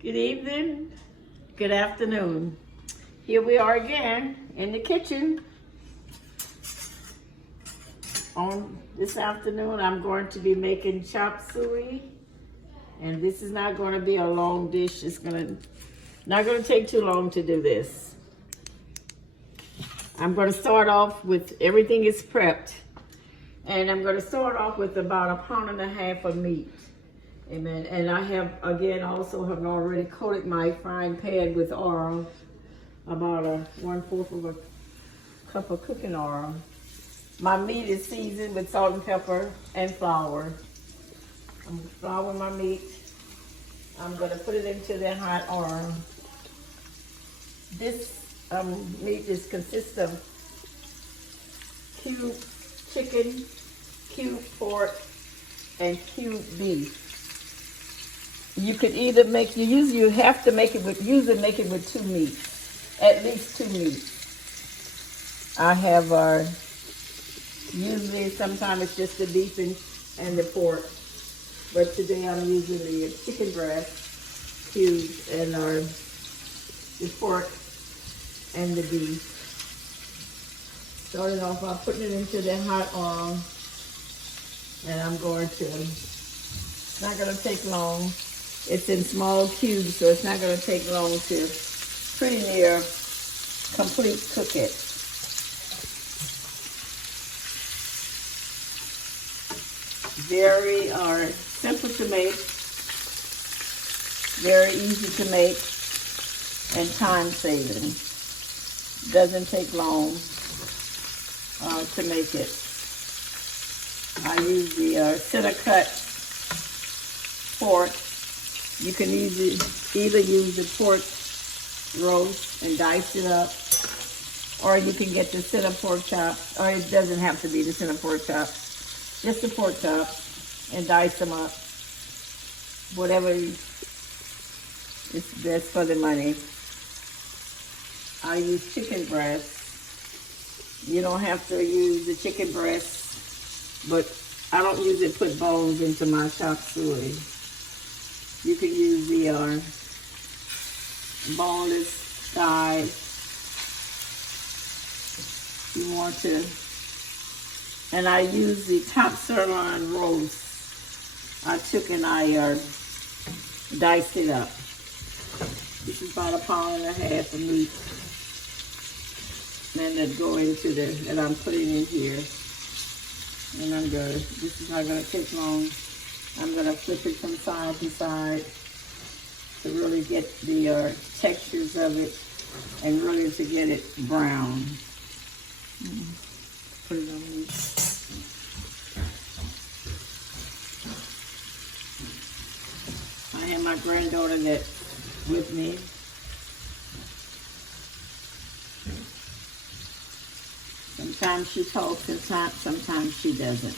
Good evening, good afternoon. Here we are again in the kitchen. On this afternoon, I'm going to be making chopped suey. And this is not going to be a long dish. It's not going to take too long to do this. I'm going to start off with, everything is prepped. And I'm going to start off with about 1.5 pounds of meat. Amen. And I have, again, also have already coated my frying pan with oil, about 1/4 of a cup of cooking oil. My meat is seasoned with salt and pepper and flour. I'm flouring my meat. I'm going to put it into the hot oil. This meat consists of cubed chicken, cubed pork, and cubed beef. You could either make, you have to make it with, usually make it with 2 meats, at least 2 meats. I have, usually sometimes it's just the beef and the pork, but today I'm using the chicken breast cubes and the pork and the beef. Starting off by putting it into the hot oil, and I'm going to, it's not going to take long. It's in small cubes, so it's not going to take long to pretty near complete cook it. Very simple to make, very easy to make, and time saving. Doesn't take long to make it. I use the center cut pork. You can either use the pork roast and dice it up, or you can get the center pork chop, or it doesn't have to be the center pork chop, just the pork chop, and dice them up. Whatever is best for the money. I use chicken breast. You don't have to use the chicken breast, but I don't usually put bones into my chop suey. You can use the boneless thigh if you want to. And I use the top sirloin roast. I took and I diced it up. This is about 1.5 pounds of meat. And that go into that I'm putting in here. And I'm going to, this is not going to take long. I'm going to flip it from side to side to really get the textures of it and really to get it brown. Put it on me. I have my granddaughter that's with me. Sometimes she talks and sometimes she doesn't.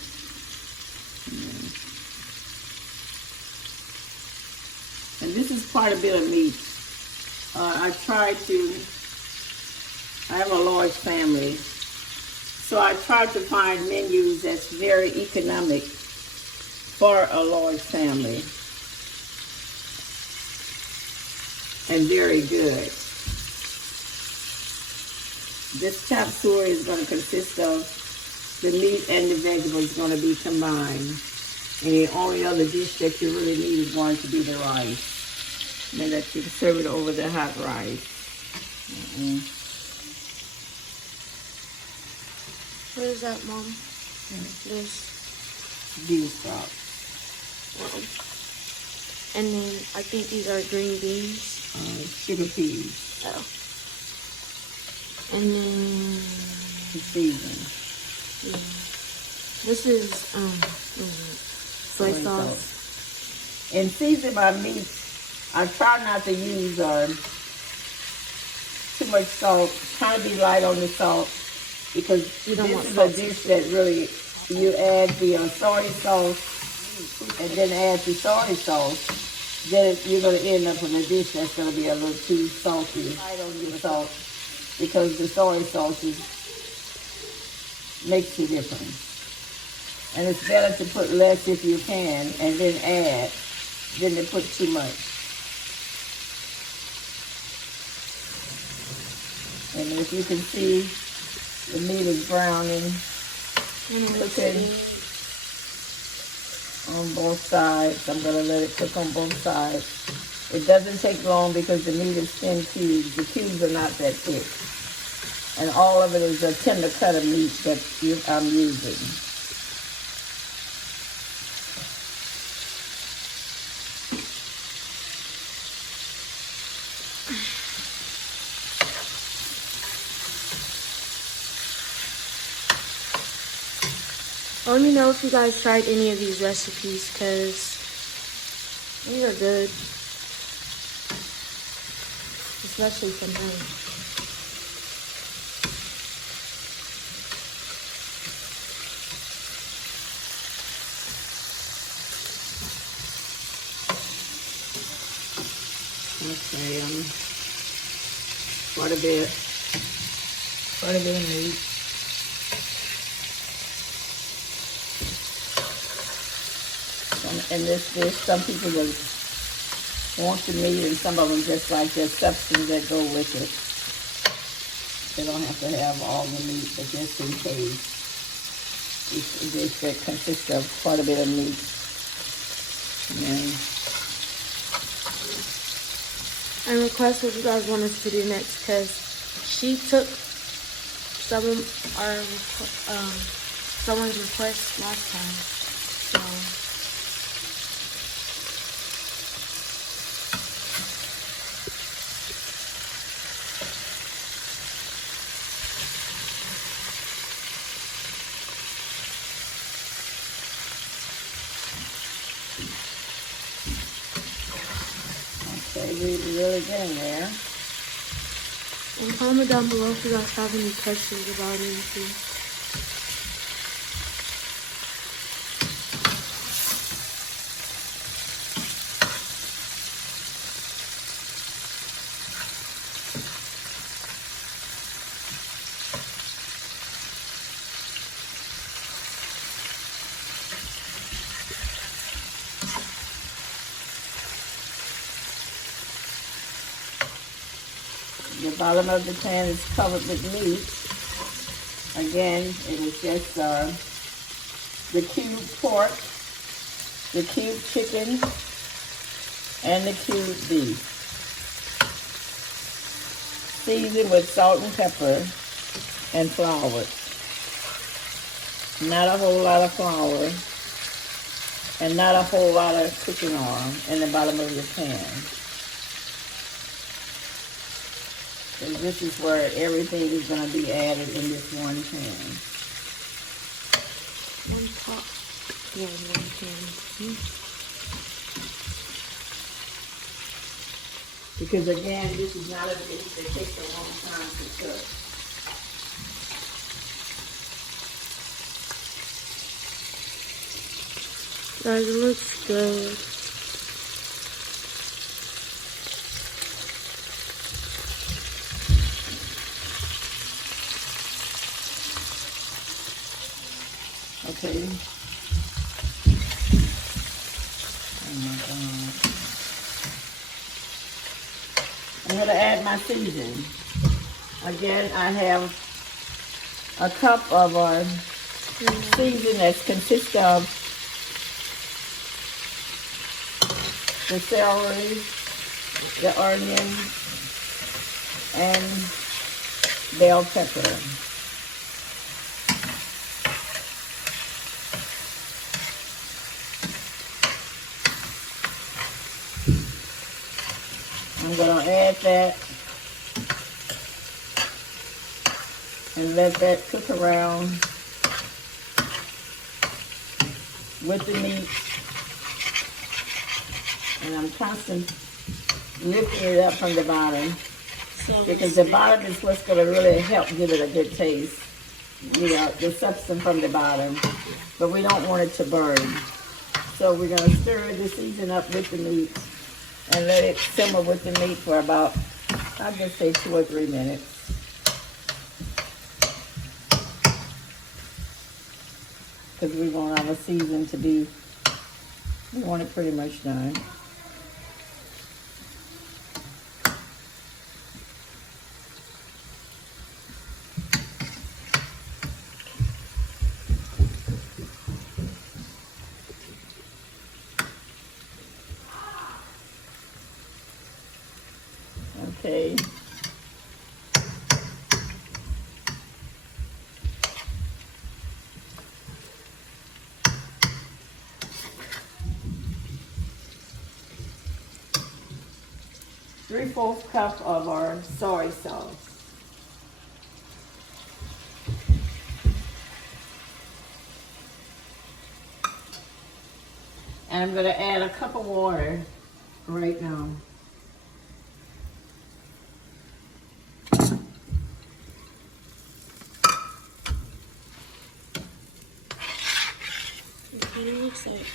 And this is quite a bit of meat. I have a large family, so I try to find menus that's very economic for a large family and very good. This chop suey is going to consist of the meat and the vegetables going to be combined. And the only other dish that you really need is going to be the rice. And then that you can serve it over the hot rice. What is that, Mom? This bean stock. And then I think these are green beans. Sugar peas. Oh. And then The season. yeah. This is soy sauce. And season my meat, I try not to use too much salt. Try to be light on the salt because You don't want this is salt. a dish that really, you add the soy sauce and then add the soy sauce. Then you're going to end up with a dish that's going to be a little too salty. Light on your salt because the soy sauce makes a difference. And it's better to put less if you can, and then add, than to put too much. And if you can see, the meat is browning, cooking on both sides. I'm going to let it cook on both sides. It doesn't take long because the meat is thin cubes. The cubes are not that thick. And all of it is a tender cut of meat that I'm using. Let me know if you guys tried any of these recipes, because these are good. Especially sometimes. Okay, quite a bit of meat. In this dish, some people will want the meat, and some of them just like the substance that go with it. They don't have to have all the meat, but just in case, it's a dish that consists of quite a bit of meat. And And request what you guys want us to do next, because she took some of our someone's request last time. So okay, we're really getting there. and comment down below if you guys have any questions about anything. The bottom of the pan is covered with meat. Again, it was just the cube pork, the cube chicken, and the cube beef. Seasoned with salt and pepper and flour. Not a whole lot of flour and not a whole lot of cooking oil in the bottom of the pan. And this is where everything is going to be added in this one pan. One pot. Yeah, one pan. Because again, this is not a dish that takes a long time to cook. Guys, it looks good. Okay. Oh my God. I'm going to add my seasoning. Again, I have a cup of seasoning that consists of the celery, the onion, and bell pepper. I'm going to add that and let that cook around with the meat. And I'm constantly lifting it up from the bottom because the bottom is what's going to really help give it a good taste. You know, the substance from the bottom, but we don't want it to burn. So we're going to stir the season up with the meat and let it simmer with the meat for about, I'll just say 2 or 3 minutes. Because we want our season to be, we want it pretty much done. Okay. Three-fourths cup of our soy sauce. And I'm going to add a cup of water right now. What it looks like.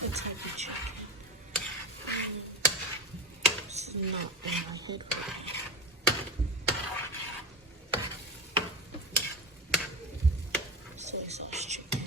It's like a chicken. This is not in my head soy sauce chicken.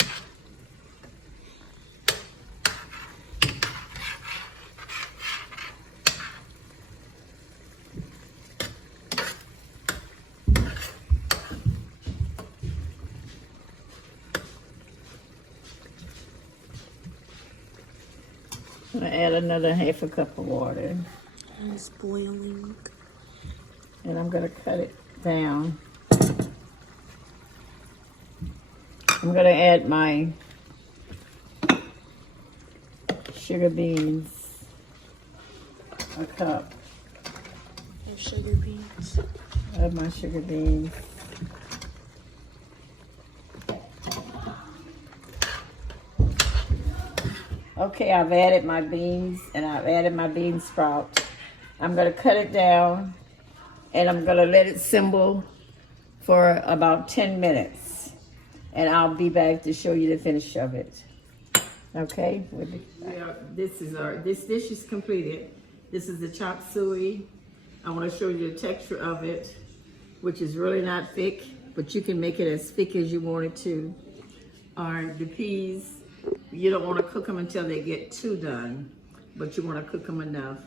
I'm going to add another half a cup of water. And it's boiling. And I'm going to cut it down. I'm going to add my sugar beans, a cup. And sugar beans. Add my sugar beans. Okay, I've added my beans and I've added my bean sprout. I'm going to cut it down and I'm going to let it simmer for about 10 minutes. And I'll be back to show you the finish of it. Okay? This dish is completed. This is the chopped suey. I want to show you the texture of it, which is really not thick, but you can make it as thick as you want it to. Or the peas, you don't want to cook them until they get too done, but you want to cook them enough.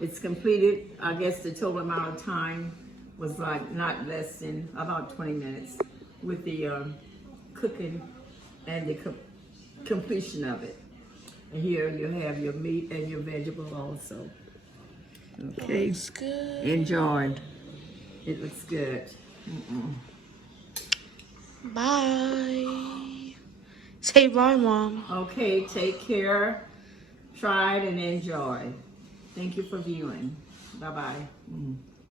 It's completed. I guess the total amount of time was like not less than about 20 minutes with the cooking and the completion of it. And here you have your meat and your vegetable also. Okay. Looks good. Enjoy. It looks good. Bye. Say bye, Mom. Okay, take care. Try it and enjoy. Thank you for viewing. Bye-bye.